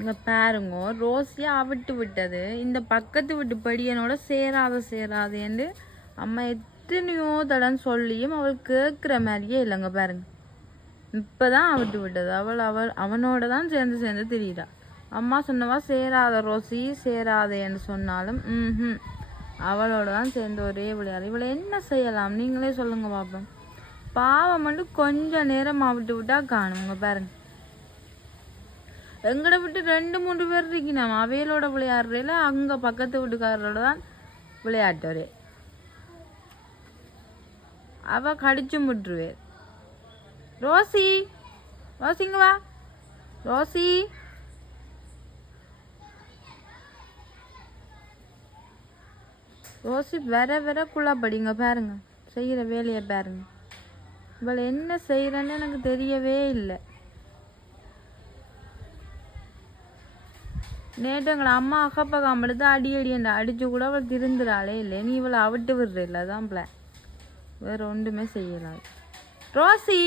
இங்க பாருங்க, ரோஸியா அவிட்டு விட்டது. இந்த பக்கத்து வீட்டு படியனோட சேராதேன்னு அம்மா எத்தனையோ தடவை சொல்லியும் அவள் கேட்குற மாதிரியே இல்லைங்க. பாருங்க, இப்பதான் அவிட்டு விட்டது. அவனோட தான் சேர்ந்து திரியிறா. அம்மா சொன்னவா சேராத ரோசி சேராதேன்னு சொன்னாலும் அவளோட தான் சேர்ந்து ஒரே விளையாடு. இவளை என்ன செய்யலாம் நீங்களே சொல்லுங்க பாப்போம். பாவம் மட்டும் கொஞ்ச நேரம் அவிட்டு விட்டா காணுங்க. பாருங்க, எங்கட விட்டு 2-3 பேர் இருக்கணும் அவையலோட விளையாடுறதுல. அங்க பக்கத்து வீட்டுக்காரரோட தான் விளையாட்டுறே. அவ கடிச்சு முட்டுருவே. ரோசிங்க வா. ரோசி வர குழப்படிங்க. பாருங்க, செய்யற வேலையை பாருங்க. இவளை என்ன செய்யறன்னு எனக்கு தெரியவே இல்லை. நேற்று எங்களை அம்மா அக்கப்பக்கம் எடுத்து அடிச்சு கூட அவள் திருந்துறாளே இல்லை. நீ இவளை அவிட்டு விடுற இல்லை, அதான் பிளான். வேற ஒன்றுமே செய்யலாம். ரோசி